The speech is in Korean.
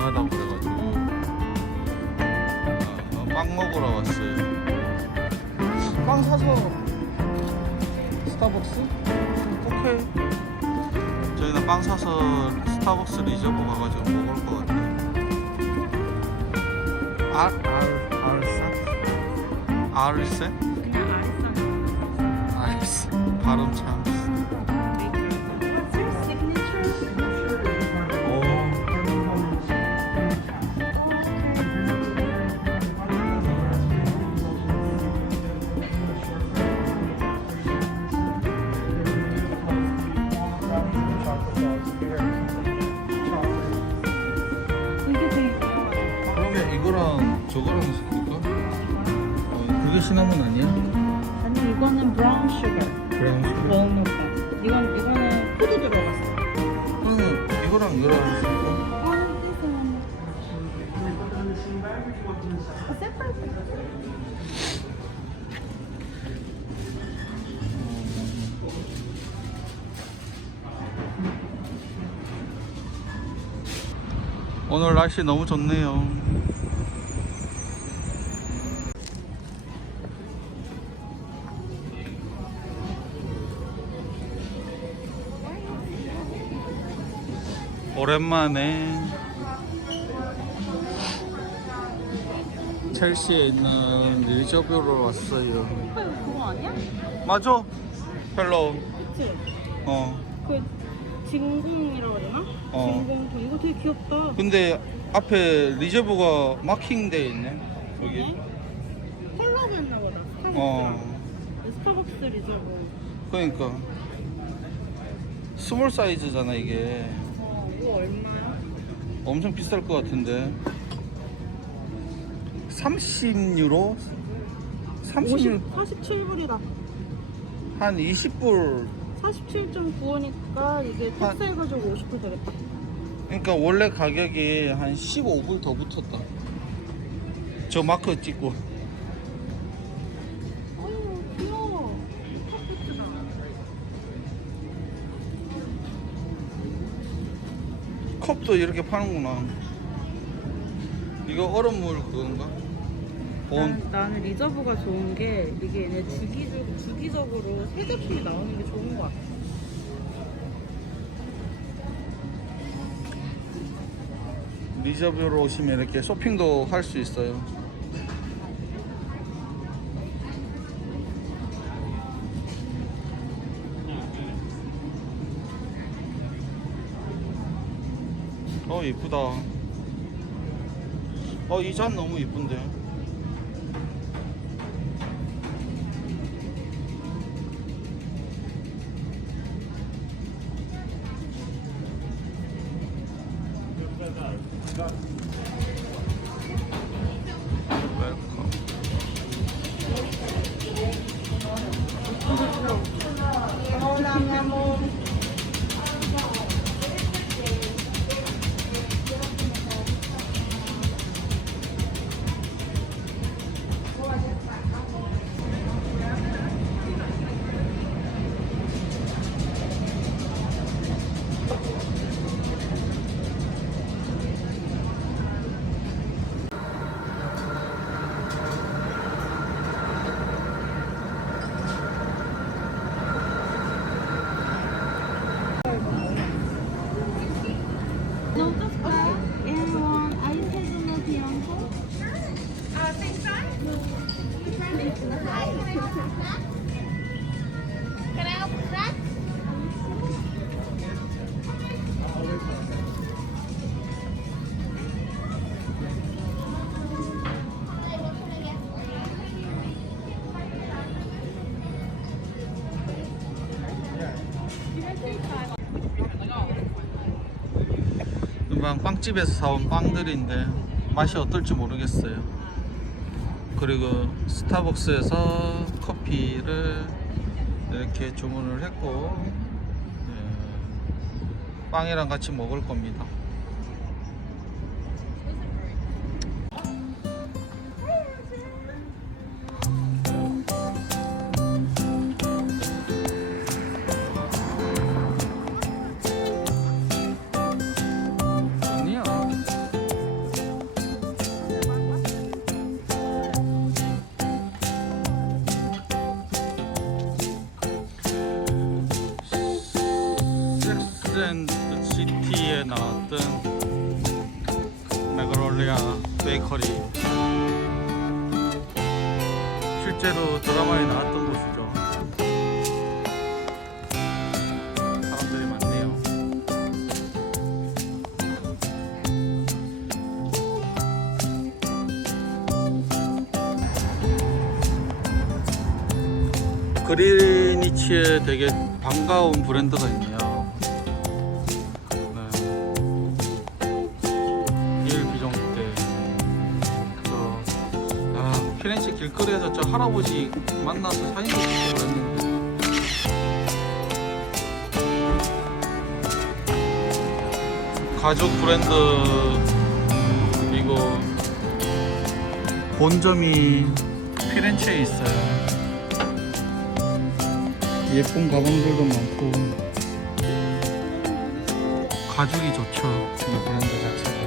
유명하다고 그래가지고 어, 빵 먹으러 왔어요. 빵 사서 스타벅스? 오케이. 저희는 빵 사서 스타벅스 리저브 가가지고 먹을 것 같아요. 알, 알, 알싸? 그냥 알싸. 알쎄. 이거랑 저거랑 섞을까? 어, 그게 시나몬 아니야? 아니 이거는 브라운 슈거. 브라운 슈거. 워무가. 이건 이거는 푸드 들어갔어. 그러면 이거랑 이거랑 섞을까? 세퍼레이트. 오늘 날씨 너무 좋네요. 오랜만에 첼시에 있는 리저뷰로 왔어요. 오빠 이거 그거 아니야? 맞아. 헬로. 그치? 어. 그 진공이라고 되나? 어. 진공통 이거 되게 귀엽다. 근데 앞에 리저브가 마킹돼 있네. 여기. 네? 컬러가 있나 보다. 스타벅스. 어. 스타벅스 리저브. 그러니까 스몰 사이즈잖아 이게. 어, 이거 얼마야? 엄청 비쌀 것 같은데. 30유로? 30유로 47불이다. 한 20불. 47.95니까 이게 한- 텍스 해가지고 50불 되겠다. 그러니까 원래 가격이 한 15불 더 붙었다. 저 마크 찍고. 컵도 이렇게 파는구나. 이거 얼음물 그건가? 본. 난, 나는 리저브가 좋은 게 이게 얘네 주기적, 주기적으로 새 제품이 나오는 게 좋은 것 같아. 리저브로 오시면 이렇게 쇼핑도 할 수 있어요. 어 이쁘다. 어이 잔 너무 이쁜데. 빵집에서 사온 빵들인데 맛이 어떨지 모르겠어요. 그리고 스타벅스에서 커피를 이렇게 주문을 했고 예, 빵이랑 같이 먹을 겁니다. 베이커리 실제로 드라마에 나왔던 곳이죠. 사람들이 많네요. 그리니치에 되게 반가운 브랜드가 있네요 피렌체 길거리에서 저 할아버지 만나서 사진도 찍고 그랬는데. 가죽 브랜드 이거 본점이 피렌체에 있어요. 예쁜 가방들도 많고. 가죽이 좋죠 이 브랜드 자체